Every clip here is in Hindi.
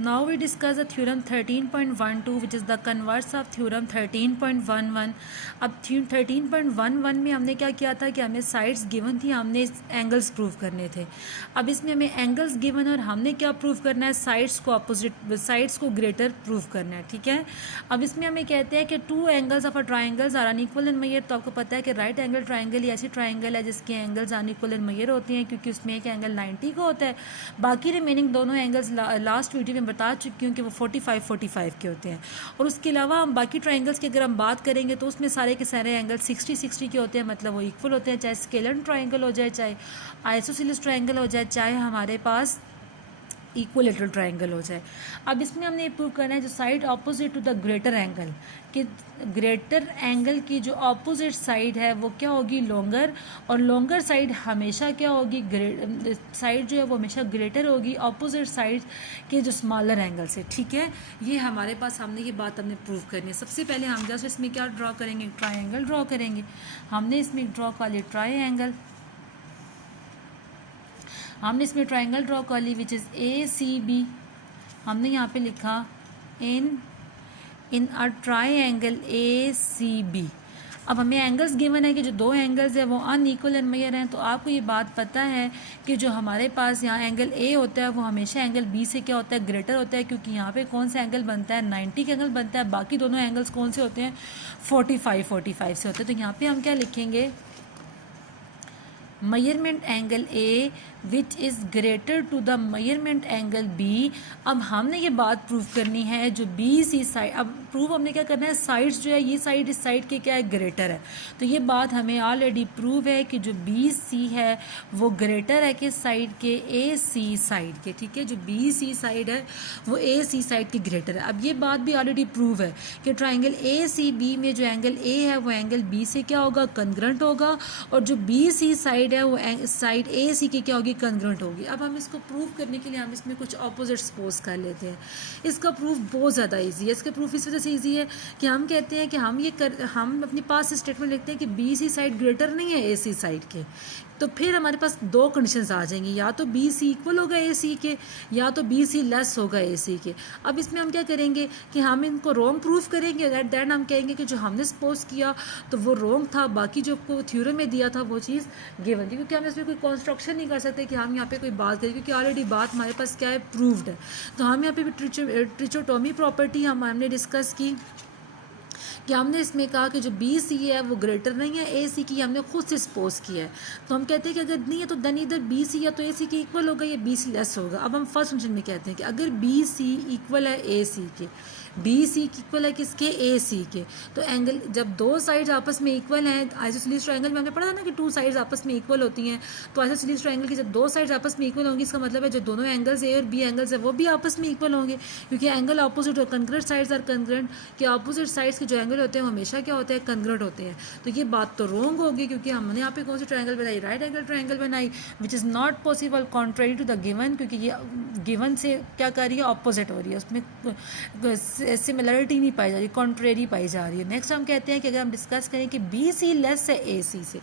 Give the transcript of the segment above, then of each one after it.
Now we discuss the theorem 13.12 which is the converse of theorem 13.11. अब 13.11 में हमने क्या किया था कि हमें साइड्स गिवन थी, हमने एंगल्स प्रूव करने थे. अब इसमें हमें एंगल्स गिवन और हमने क्या प्रूव करना है, साइड्स को अपोजिट, साइड्स को ग्रेटर प्रूव करना है. ठीक है. अब इसमें हमें कहते हैं कि two angles of a triangles are unequal in measure. तो आपको पता है कि राइट एंगल ट्राइंगल ऐसी ट्राइंगल है जिसके एंगल्स अनइक्वल इन मेजर होते हैं, क्योंकि उसमें एक एंगल 90 का होता है. बाकी रिमेनिंग दोनों एंगल्स लास्ट वीडियो में बता चुकी हूँ कि वो 45 के होते हैं. और उसके अलावा हम बाकी ट्राइंगल्स की अगर हम बात करेंगे तो उसमें सारे के सारे एंगल 60 के होते हैं, मतलब वो इक्वल होते हैं, चाहे स्केलर ट्राइंगल हो जाए, चाहे आइसोसेलेस ट्राइंगल हो जाए, चाहे हमारे पास इक्विलेटरल ट्राइंगल हो जाए. अब इसमें हमने प्रूव करना है जो side opposite to the greater angle, कि ग्रेटर एंगल की जो ऑपोजिट साइड है वो क्या होगी, लॉन्गर, और लॉन्गर साइड हमेशा क्या होगी, साइड जो है वो हमेशा ग्रेटर होगी ऑपोजिट साइड के जो स्मॉलर एंगल से. ठीक है. ये हमारे पास हमने ये बात हमने प्रूव करनी है. सबसे पहले हम जस्ट इसमें क्या ड्रॉ करेंगे, ट्राइंगल ड्रॉ करेंगे. हमने इसमें ड्रॉ कर लिया ट्राइंगल, हमने इसमें ट्राइंगल ड्रॉ कर ली विच इज़ ACB. हमने यहाँ पे लिखा इन अ ट्राइंगल ACB. अब हमें एंगल्स गिवन है कि जो दो एंगल्स है वो अनइक्वल इन मेजर हैं. तो आपको ये बात पता है कि जो हमारे पास यहाँ एंगल A होता है वो हमेशा एंगल B से क्या होता है, ग्रेटर होता है, क्योंकि यहाँ पे कौन सा एंगल बनता है, 90 का एंगल बनता है. बाकी दोनों एंगल्स कौन से होते हैं, 45 से होते हैं. तो यहाँ पे हम क्या लिखेंगे, measurement angle A which is greater to the measurement angle B. अब हमने ये बात प्रूव करनी है जो BC साइड, अब प्रूव हमने क्या करना है, साइड्स जो है ये साइड इस साइड के क्या है, ग्रेटर है. तो ये बात हमें ऑलरेडी प्रूव है कि जो BC है वो ग्रेटर है किस साइड के, AC साइड के. ठीक है. जो BC साइड है वो AC साइड की ग्रेटर है. अब ये बात भी ऑलरेडी प्रूव है कि ट्राइंगल ACB में जो एंगल A है वो एंगल B से क्या होगा, कंग्रेंट होगा, और जो BC साइड है वो साइड AC की क्या होगी, कंग्रेंट होगी. अब हम इसको प्रूव करने के लिए हम इसमें कुछ ऑपोजिट सपोज कर लेते हैं. इसका प्रूफ बहुत ज़्यादा इजी है. इसका प्रूफ इस वजह से इजी है कि हम कहते हैं कि हम अपनी पास स्टेटमेंट लिखते हैं कि BC साइड ग्रेटर नहीं है AC साइड के. तो फिर हमारे पास दो कंडीशंस आ जाएंगी, या तो BC इक्वल होगा AC के, या तो BC लेस होगा AC के. अब इसमें हम क्या करेंगे कि हम इनको रॉन्ग प्रूफ करेंगे, एट दैट हम कहेंगे कि जो हमने सपोज किया तो वो रॉन्ग था, बाकी जो को थ्योरम में दिया था वो चीज़ गिवन थी. क्योंकि हम इसमें कोई कंस्ट्रक्शन नहीं कर सकते कि हम यहाँ पे कोई बात करें, क्योंकि ऑलरेडी बात हमारे पास क्या है, प्रूव्ड है. तो हम यहाँ पे भी ट्रिचोटोमी प्रॉपर्टी हमने डिस्कस की कि हमने इसमें कहा कि जो BC है वो ग्रेटर नहीं है AC की, हमने खुद से सपोज किया है. तो हम कहते हैं कि अगर नहीं है तो देन इधर BC या तो AC के इक्वल होगा या BC लेस होगा. अब हम फर्स्ट फंक्शन में कहते हैं कि अगर BC इक्वल है AC के, BC इक्वल है किसके, AC के, तो एंगल जब दो साइड्स आपस में इक्वल हैं, आइसोसेलेस ट्रायंगल में हमने पढ़ा था ना कि टू साइड्स आपस में इक्वल होती हैं. तो आइसोसेलेस ट्रायंगल की जब दो साइड्स आपस में इक्वल होंगी, इसका मतलब है जो दोनों एंगल्स A और B एंगल्स है वो भी आपस में इक्वल होंगे, क्योंकि एंगल ऑपोजिट और कंग्रेंट साइड्स आर कंग्रेंट, कि ऑपोजिट साइड्स के जो एंगल होते हैं वो हमेशा क्या होते हैं, कंग्रेंट होते हैं. तो ये बात तो रॉन्ग होगी, क्योंकि हमने यहाँ पे कौन सी ट्रायंगल बनाई, राइट एंगल ट्रायंगल बनाई, which is not possible contrary to the given, क्योंकि ये गिवन से क्या कर रही है, ऑपोजिट हो रही है, उसमें सिमिलरिटी नहीं पाई जा रही, कॉन्ट्रेरी पाई जा रही है. नेक्स्ट हम कहते हैं कि अगर हम डिस्कस करें कि BC लेस है AC से,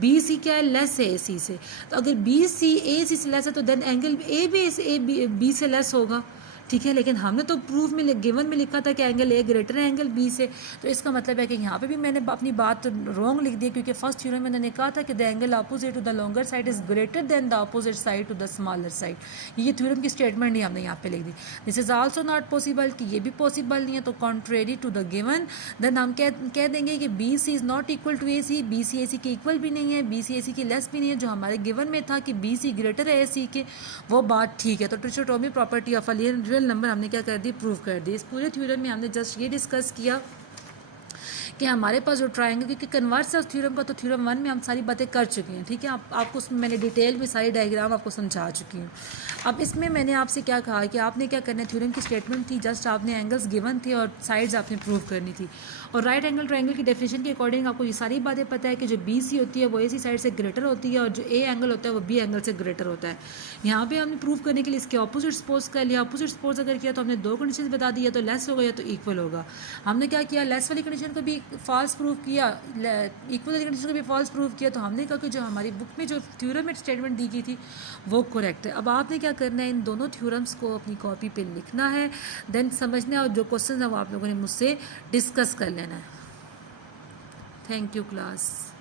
BC क्या है, लेस है AC से, तो अगर BC AC से लेस है तो देन एंगल A भी B से लेस होगा. ठीक है. लेकिन हमने तो प्रूफ में गिवन में लिखा था कि एंगल A ग्रेटर है एंगल B से. तो इसका मतलब है कि यहाँ पे भी मैंने अपनी बात रॉन्ग लिख दी, क्योंकि फर्स्ट थ्योरम में मैंने कहा था कि the angle opposite to the longer side is greater than the opposite side to the smaller side. ये थ्योरम की स्टेटमेंट नहीं हमने यहाँ पे लिख दी. This is also not possible, कि ये भी पॉसिबल नहीं है. तो contrary to the given then हम कह देंगे कि BC is not equal to AC, BC AC के इक्वल भी नहीं है, BC AC की लेस भी नहीं है. जो हमारे गिवन में था कि BC ग्रेटर है AC के, वो बात ठीक है. तो trichotomy property of a real number हमने क्या कर दी, प्रूव कर दी. इस पूरे थ्योरम में हमने जस्ट ये डिस्कस किया कि हमारे पास जो ट्रायंगल, क्योंकि कन्वर्स है उस थ्योरम का, तो थ्योरम 1 में हम सारी बातें कर चुके हैं. ठीक है. आपको उसमें मैंने डिटेल में सारी डायग्राम आपको समझा चुकी हूँ. अब इसमें मैंने आपसे क्या कहा कि आपने क्या करना है, थ्योरम की स्टेटमेंट थी, जस्ट आपने एंगल्स गिवन थे और साइड्स आपने प्रूव करनी थी. और राइट एंगल ट्रायंगल की डेफिनेशन के अकॉर्डिंग आपको ये सारी बातें पता है कि जो BC होती है वो AC साइड से ग्रेटर होती है, और जो A एंगल होता है वो B एंगल से ग्रेटर होता है. यहाँ पे हमने प्रूव करने के लिए इसके ऑपोजिट सपोज कर लिया. ऑपोजिट सपोज अगर किया तो हमने दो कंडीशन बता दी, या तो लेस होगा या तो इक्वल होगा. हमने क्या किया, लेस वाली कंडीशन को भी फॉल्स प्रूफ किया, इक्वल कंडीशन को भी फॉल्स प्रूफ किया, तो हमने कहा कि जो हमारी बुक में जो थ्योरम में स्टेटमेंट दी गई थी वो करेक्ट है। अब आपने क्या करना है, इन दोनों थ्योरम्स को अपनी कॉपी पे लिखना है, देन समझना है, और जो क्वेश्चन है वो आप लोगों ने मुझसे डिस्कस कर लेना है। Thank you class.